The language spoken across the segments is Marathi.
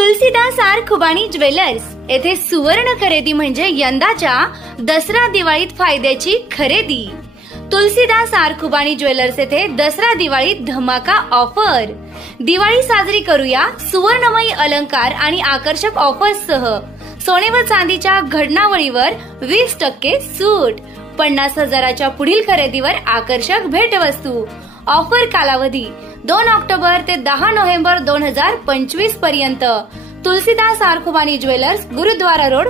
तुलसीदास आर खुबानी ज्वेलर्स येथे सुवर्ण खरेदी म्हणजे यंदाच्या दसरा दिवाळीत फायद्याची खरेदी। तुलसीदास आर खुबानी ज्वेलर्स येथे दसरा दिवाळीत धमाका ऑफर। दिवाळी साजरी करूया सुवर्णमयी अलंकार आणि आकर्षक ऑफर्ससह। सोने व चांदीच्या घडणावळीवर 20% सूट। 50,000च्या पुढील खरेदीवर आकर्षक भेटवस्तू। ऑफर कालावधी 2 ऑक्टोबर ते 10 नोव्हेंबर 2025 पर्यंत। तुलसीदास आर खुबानी ज्वेलर्स, गुरुद्वारा रोड,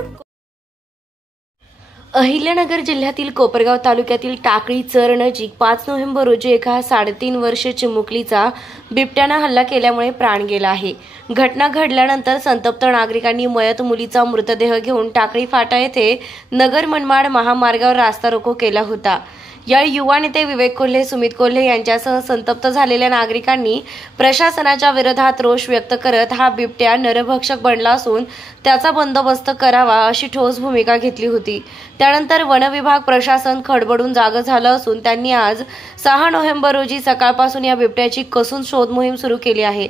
अहिल्यानगर जिल्ह्यातील कोपरगाव तालुक्यातील टाकळी चर नजीक 5 नोव्हेंबर रोजी एका 3.5 वर्षीय चिमुकलीचा बिबट्याने हल्ला केल्यामुळे प्राण गेला आहे। घटना घडल्यानंतर संतप्त नागरिकांनी मयत मुलीचा मृतदेह घेऊन टाकळी फाटा येथे नगर मनमाड महामार्गावर रास्ता रोको केला होता। यावेळी युवा नेते विवेक कोल्हे, सुमित कोल्हे यांच्यासह संतप्त झालेल्या नागरिकांनी प्रशासनाच्या विरोधात रोष व्यक्त करत हा बिबट्या नरभक्षक बनला असून त्याचा बंदोबस्त करावा अशी ठोस भूमिका घेतली होती। त्यानंतर वन विभाग प्रशासन खडबडून जागं झालं असून त्यांनी आज 6 नोव्हेंबर रोजी सकाळपासून या बिबट्याची कसून शोध मोहीम सुरू केली आहे।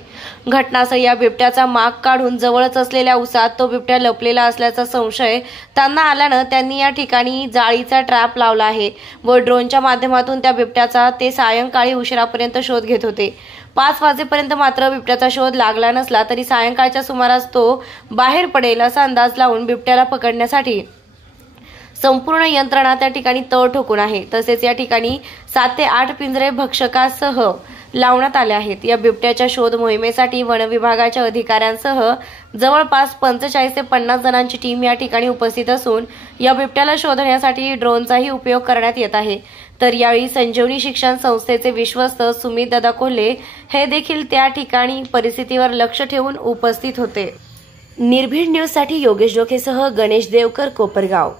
घटनास्थळी या बिबट्याचा माग काढून जवळच असलेल्या उसात तो बिबट्या लपलेला असल्याचा संशय त्यांना आल्यानं त्यांनी या ठिकाणी जाळीचा ट्रॅप लावला आहे व ड्रोनच्या माध्यमातून त्या बिबट्याचा ते सायंकाळी उशिरापर्यंत शोध घेत होते। 5 वाजेपर्यंत मात्र बिबट्याचा शोध लागला नसला तरी सायंकाळच्या सुमारास तो बाहेर पडेल असा अंदाज लावून बिबट्याला पकडण्यासाठी संपूर्ण यंत्रणा त्या ठिकाणी तळ ठोकून आहे। तसेच या ठिकाणी 7 ते 8 पिंजरे भक्षकासह लावण्यात आले आहेत। या बिबट्याच्या शोध मोहिमेसाठी वन विभागाच्या अधिकाऱ्यांसह जवळपास 45 ते 50 जणांची टीम या ठिकाणी उपस्थित असून या बिबट्याला शोधण्यासाठी ड्रोनचाही उपयोग करण्यात येत आहे। तर यावेळी संजीवनी शिक्षण संस्थेचे विश्वस्त सुमित दादा कोल्हे हे देखील त्या ठिकाणी परिस्थितीवर लक्ष ठेवून उपस्थित होते। निर्भीड न्यूजसाठी योगेश डोकेसह गणेश देवकर, कोपरगाव।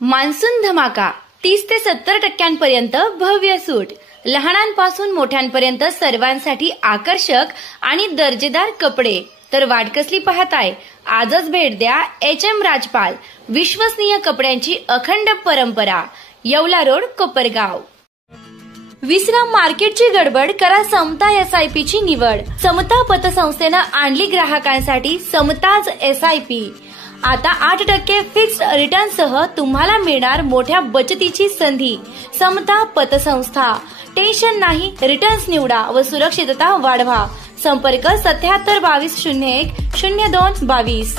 मान्सून धमाका 30 ते 70% भव्य सूट। लहानांपासून मोठ्यांपर्यंत सर्वांसाठी आकर्षक आणि दर्जेदार कपडे। तर वाट कसली पाहताय, आजच भेट द्या HM राजपाल, विश्वसनीय कपड्यांची अखंड परंपरा, येवला रोड, कोपरगाव। विश्राम मार्केटची गडबड, करा समता SIP ची निवड। समता पतसंस्थेनं आणली ग्राहकांसाठी समताज SIP। आता 8% फिक्स्ड रिटर्न सह तुम्हाला मिळणार मोठ्या बचतीची संधी। समता पतसंस्था, टेन्शन नाही, रिटर्न्स निवडा व सुरक्षितता वाढवा। संपर्क 77 22 01 02 22।